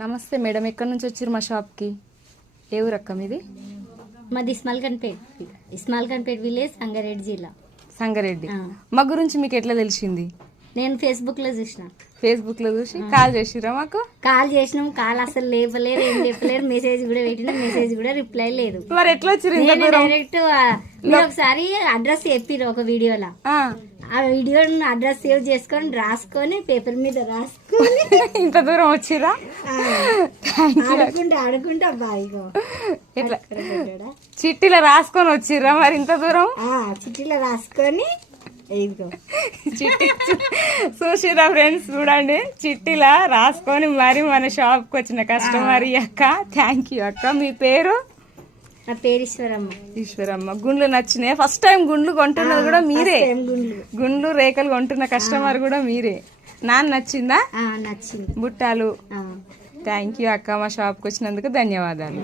నమస్తే మేడం, ఎక్కడి నుంచి వచ్చారు మా షాప్కి? ఏ ఊరు అక్క మీది? మాది ఇస్మాల్ఖాన్పేట్ విలేజ్, సంగారెడ్డి జిల్లా. సంగారెడ్డి. మా గురించి మీకు ఎట్లా తెలిసింది? నేను ఫేస్బుక్ లో చూసిన. ఫేస్బుక్ లో చూసి కాల్ చేసిరా మాకు? కాల్ చేసినాం, కాల్ అసలు లేపలేరు, ఏం చెప్పలేరు. మెసేజ్ కూడా పెట్టినా, మెసేజ్ కూడా రిప్లై లేదు. మరి ఎట్లా వచ్చారు? డైరెక్ట్ మీరు ఒకసారి అడ్రస్ చెప్పిరు ఒక వీడియోలో. ఆ వీడియో అడ్రస్ సేవ్ చేసుకొని రాసుకొని పేపర్ మీద రాసుకొని ఇంత దూరం వచ్చిరా? ఆడుకుంటా బాయిగో ఇట్లా చిట్టిలో రాసుకొని వచ్చిర్రా? మరి ఇంత దూరం చిట్టిలో రాసుకొని చిట్టి చూసిరా ఫ్రెండ్స్, చూడండి, చిట్టిలా రాసుకొని మరి మన షాప్ కి వచ్చిన కస్టమర్ అక్క. థ్యాంక్ యూ అక్క. మీ పేరు? నా పేరు ఈశ్వరమ్మ. ఈశ్వరమ్మ. గుండ్లు నచ్చినాయి? ఫస్ట్ టైం గుండ్లు కొంటున్నది కూడా మీరే? గుండ్లు రేఖలు కొంటున్న కస్టమర్ కూడా మీరే? నచ్చిందా? నచ్చింది. బుట్టాలు. థ్యాంక్ యూ అక్క, మా షాప్కి వచ్చినందుకు ధన్యవాదాలు.